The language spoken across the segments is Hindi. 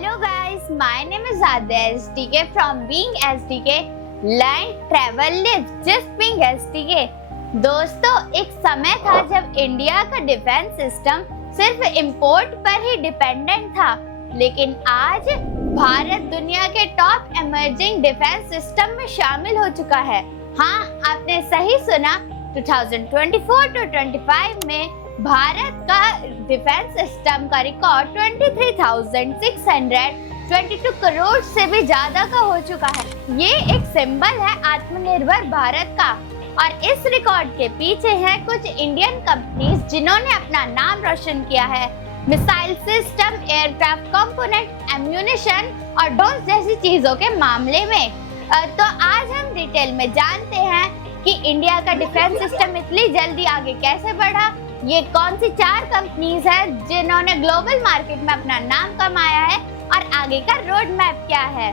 Hello guys, my name is Adya SDK from Being SDK. Learn, travel, live, just Being SDK. दोस्तों, एक समय था जब इंडिया का डिफेंस सिस्टम सिर्फ इंपोर्ट पर ही डिपेंडेंट था, लेकिन आज भारत दुनिया के टॉप इमर्जिंग डिफेंस सिस्टम में शामिल हो चुका है। हाँ, आपने सही सुना, 2024 to 25 में भारत का डिफेंस सिस्टम का रिकॉर्ड 23,622 करोड़ से भी ज्यादा का हो चुका है। ये एक सिंबल है आत्मनिर्भर भारत का, और इस रिकॉर्ड के पीछे हैं कुछ इंडियन कंपनीज जिन्होंने अपना नाम रोशन किया है missile system, aircraft component, ammunition और ड्रोन्स जैसी चीजों के मामले में। तो आज हम डिटेल में जानते हैं कि इंडिया का डिफेंस सिस्टम इतनी जल्दी आगे कैसे बढ़ा, ये कौन सी 4 कंपनीज हैं जिन्होंने ग्लोबल मार्केट में अपना नाम कमाया है, और आगे का रोड मैप क्या है।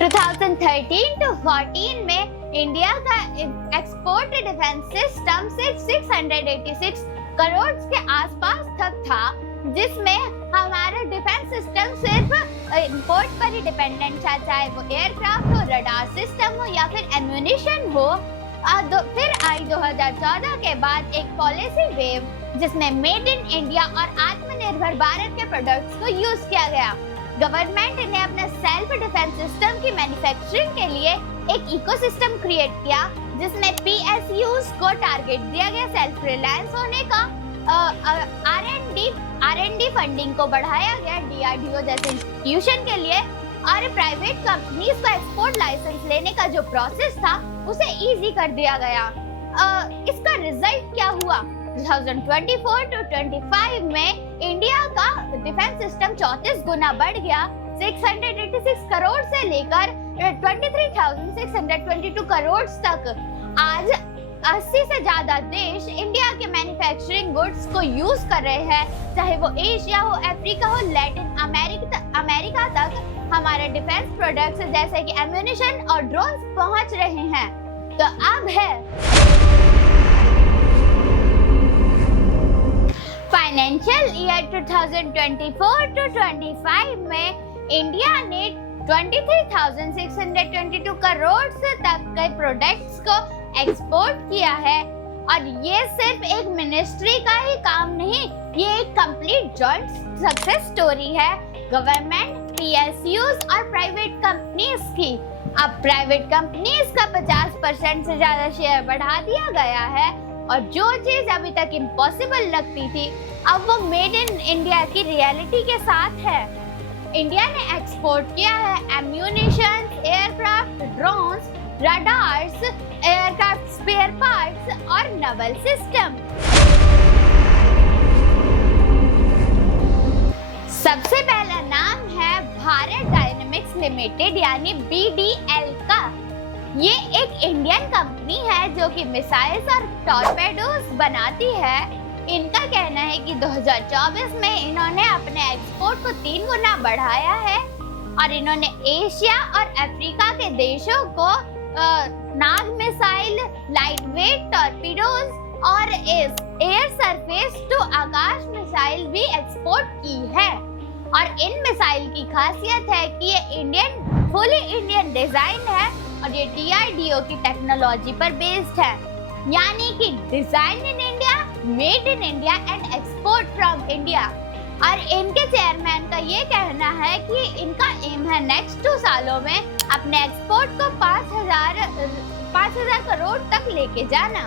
2013 to 14 में इंडिया का एक्सपोर्ट डिफेंस सिस्टम सिर्फ 686 करोड़ के आसपास तक था, जिसमें हमारा डिफेंस सिस्टम सिर्फ इंपोर्ट पर ही डिपेंडेंट था, चाहे वो एयरक्राफ्ट हो, रडार सिस्टम हो या फिर एम्यूनिशन हो। फिर आई 2014 के बाद एक पॉलिसी वेव जिसमें मेड इन इंडिया और आत्मनिर्भर भारत के प्रोडक्ट्स को यूज किया गया। गवर्नमेंट ने अपने सेल्फ डिफेंस सिस्टम की मैन्युफैक्चरिंग के लिए एक इकोसिस्टम क्रिएट किया, जिसमें PSUs को टारगेट दिया गया सेल्फ रिलायंस होने का। R&D फंडिंग को बढ़ाया गया DRDO जैसे इंस्टीट्यूशन के लिए, और प्राइवेट कंपनीज को एक्सपोर्ट लाइसेंस लेने का जो प्रोसेस था उसे इजी कर दिया गया। इसका रिजल्ट क्या हुआ? 2024 to 25 में इंडिया का डिफेंस सिस्टम 34 गुना बढ़ गया, 686 करोड़ से लेकर 23,622 करोड़ तक। आज 80 से ज्यादा देश इंडिया के मैन्युफैक्चरिंग गुड्स को यूज कर रहे हैं, चाहे वो एशिया हो, अफ्रीका हो, लैटिन अमेरिका तक हमारे डिफेंस प्रोडक्ट्स जैसे कि एम्यूनिशन और ड्रोन्स पहुंच रहे हैं। तो अब है फाइनेंशियल ईयर 2024 to 25 में इंडिया ने 23,622 करोड़ तक के प्रोडक्ट्स को एक्सपोर्ट किया है, और ये सिर्फ एक मिनिस्ट्री का ही काम नहीं, ये एक कंप्लीट जॉइंट सक्सेस स्टोरी है गवर्नमेंट, PSUs और प्राइवेट कंपनीज की। अब प्राइवेट कंपनीज का 50% से ज्यादा शेयर बढ़ा दिया गया है, और जो चीज अभी तक इम्पॉसिबल लगती थी अब वो मेड इन इंडिया की रियलिटी के साथ है। इंडिया ने एक्सपोर्ट किया है ammunition, aircraft, drones, radars, aircraft spare parts और नवल सिस्टम। सबसे पहला नाम है भारत डायनेमिक्स लिमिटेड यानी BDL का। ये एक इंडियन कंपनी है जो कि मिसाइल्स और टॉर्पेडोज बनाती है। इनका कहना है कि 2024 में इन्होंने अपने एक्सपोर्ट को 3 गुना बढ़ाया है, और इन्होंने एशिया और अफ्रीका के देशों को Nag missile, light weight torpedoes और air surface to Akash missile भी एक्सपोर्ट की है। और इन मिसाइल की खासियत है कि ये फुली इंडियन डिजाइन है, और ये DRDO की टेक्नोलॉजी पर बेस्ड है, यानी कि design in India, made in India and export from India. और इनके चेयरमैन का ये कहना है कि इनका एम है नेक्स्ट 2 सालों में अपने एक्सपोर्ट को 5,000 करोड़ तक लेके जाना।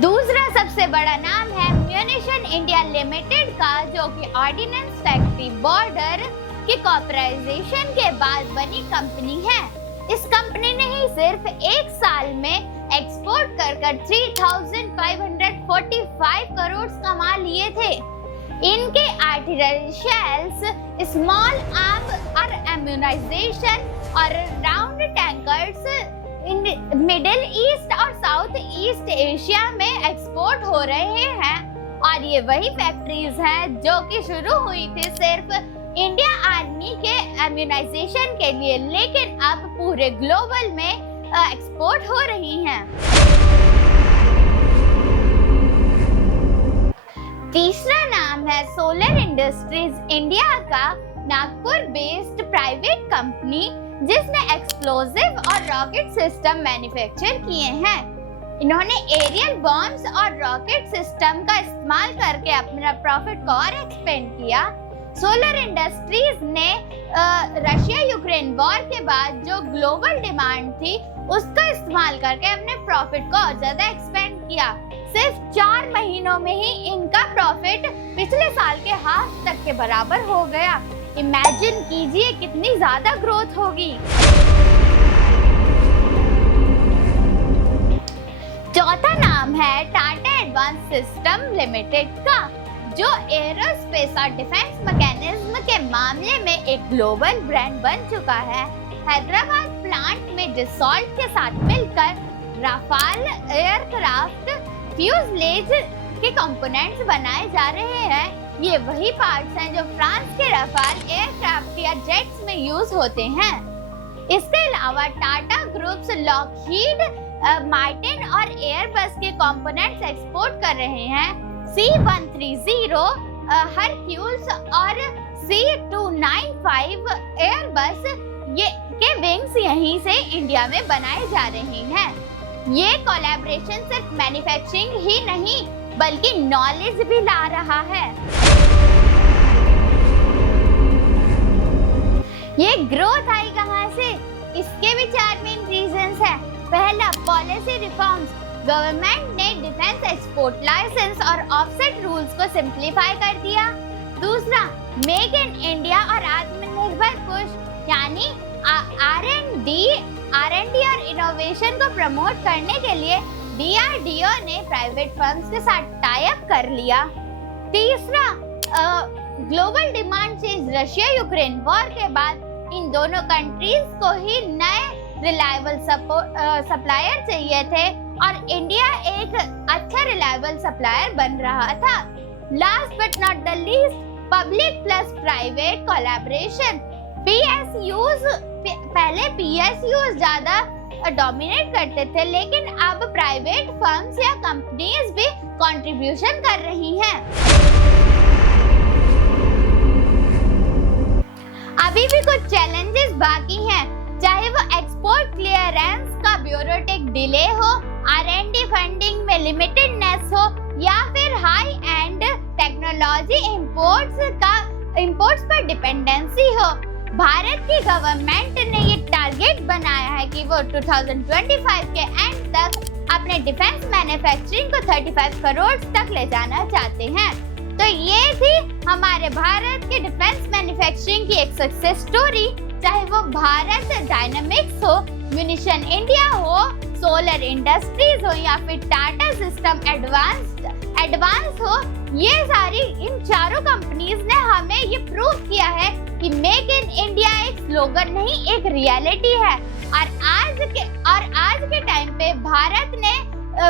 दूसरा सबसे बड़ा नाम है म्यूनिशन इंडिया लिमिटेड का, जो कि ऑर्डिनेंस फैक्ट्री बॉर्डर की कॉर्पोराइजेशन के बाद बनी कंपनी है। इस कंपनी ने ही सिर्फ 1 साल में एक्सपोर्ट कर 3,545 करोड़ कमा लिए थे। इनके आर्टिलरी शेल्स, स्मॉल आर्म और एम्यूनाइजेशन और राउंड टैंकर्स मिडिल ईस्ट और साउथ ईस्ट एशिया में एक्सपोर्ट हो रहे हैं, और ये वही फैक्ट्रीज हैं जो कि शुरू हुई थी सिर्फ इंडिया आर्मी के इम्यूनाइजेशन के लिए, लेकिन अब पूरे ग्लोबल में एक्सपोर्ट हो रही हैं। तीसरा नाम है सोलर इंडस्ट्रीज इंडिया का नागपुर बेस्ड प्राइवेट कंपनी, जिसने एक्सप्लोजिव और रॉकेट सिस्टम मैन्युफैक्चर किए हैं। इन्होंने एरियल बॉम्ब्स और रॉकेट सिस्टम का इस्तेमाल करके अपना प्रॉफिट को और एक्सपेंड किया। सोलर इंडस्ट्रीज ने रशिया यूक्रेन वॉर के बाद जो ग्लोबल डिमांड थी उसका इस्तेमाल करके अपने प्रॉफिट को और ज्यादा एक्सपेंड किया। सिर्फ 4 महीनों में ही इनका प्रॉफिट पिछले साल के हाफ तक के बराबर हो गया। इमेजिन कीजिए कितनी ज्यादा ग्रोथ होगी। चौथा नाम है टाटा एडवांस सिस्टम लिमिटेड का, जो एरोस्पेस और डिफेंस मैकेनिज्म के मामले में एक ग्लोबल ब्रांड बन चुका है। हैदराबाद प्लांट में डसॉल्ट के साथ मिलकर राफाल एयरक्राफ्ट फ्यूजलेज के कंपोनेंट्स बनाए जा रहे हैं। ये वही पार्ट्स हैं जो फ्रांस के राफाल एयरक्राफ्ट या जेट्स में यूज होते हैं। इसके अलावा टाटा ग्रुप्स लॉकहीड मार्टिन और एयरबस के कंपोनेंट्स एक्सपोर्ट कर रहे हैं। C-130 हरक्यूल्स और C-295 एयरबस के विंग्स यहीं से इंडिया में बनाए जा रहे हैं। ये कोलैबोरेशन सिर्फ मैन्युफैक्चरिंग ही नहीं बल्कि नॉलेज भी ला रहा है। ये ग्रोथ आई कहां से? इसके भी 4 मेन रीजंस है। पहला, पॉलिसी रिफॉर्म्स। गवर्नमेंट ने डिफेंस एक्सपोर्ट लाइसेंस और ऑफसेट रूल्स को सिंप्लीफाई कर दिया। दूसरा, मेक इन इंडिया और आत्मनिर्भर पुश, यानी R&D और इनोवेशन को प्रमोट करने के लिए DRDO ने प्राइवेट फर्म्स के साथ टाई अप कर लिया। तीसरा, global demand change. Russia Ukraine war के बाद इन दोनों कंट्रीज को ही नए रिलायबल सप्लायर चाहिए थे और इंडिया एक अच्छा रिलायबल सप्लायर बन रहा था। Last but not the least, public plus private collaboration. पहले PSUs ज्यादा डोमिनेट करते थे, लेकिन अब प्राइवेट फर्म्स या कंपनीज भी कंट्रीब्यूशन कर रही हैं। अभी भी कुछ चैलेंजेस बाकी हैं, चाहे वो एक्सपोर्ट क्लियरेंस का ब्यूरोक्रेटिक डिले हो, R&D फंडिंग में लिमिटेडनेस हो, या फिर हाई एंड टेक्नोलॉजी इंपोर्ट्स पर डिपेंडेंसी हो। भारत की गवर्नमेंट ने ये टारगेट बनाया है कि वो 2025 के एंड तक अपने डिफेंस मैन्युफैक्चरिंग को 35 करोड़ तक ले जाना चाहते हैं। तो ये थी हमारे भारत के डिफेंस मैन्युफैक्चरिंग की एक सक्सेस स्टोरी। चाहे वो भारत डायनामिक्स हो, म्यूनिशन इंडिया हो, सोलर इंडस्ट्रीज हो या फिर टाटा सिस्टम एडवांस हो, ये सारी इन चारों कंपनीज ने हमें ये प्रूव किया है कि मेक इन इंडिया एक स्लोगन नहीं, एक रियलिटी है। और आज के टाइम पे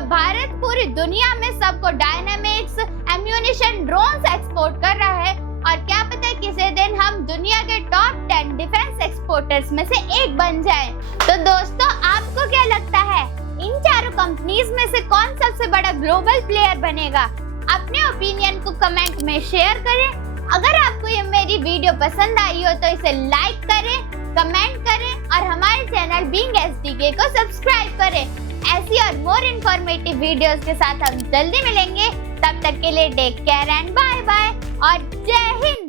भारत पूरी दुनिया में सबको डायनामिक्स, एम्यूनिशन, ड्रोन्स एक्सपोर्ट कर रहा है। और क्या पता है किसी दिन हम दुनिया के टॉप 10 डिफेंस एक्सपोर्टर्स में से एक बन जाएं। तो दोस्तों, आपको क्या लगता है इन चारों कंपनीज में से कौन सबसे बड़ा ग्लोबल प्लेयर बनेगा? अपने ओपिनियन को कमेंट में शेयर करें। अगर आपको ये मेरी वीडियो पसंद आई हो तो इसे लाइक करें, कमेंट करें और हमारे चैनल बीइंग SDK को सब्सक्राइब करें। ऐसी और मोर इन्फॉर्मेटिव वीडियोस के साथ हम जल्दी मिलेंगे। तब तक के लिए take care and bye bye और जय हिंद।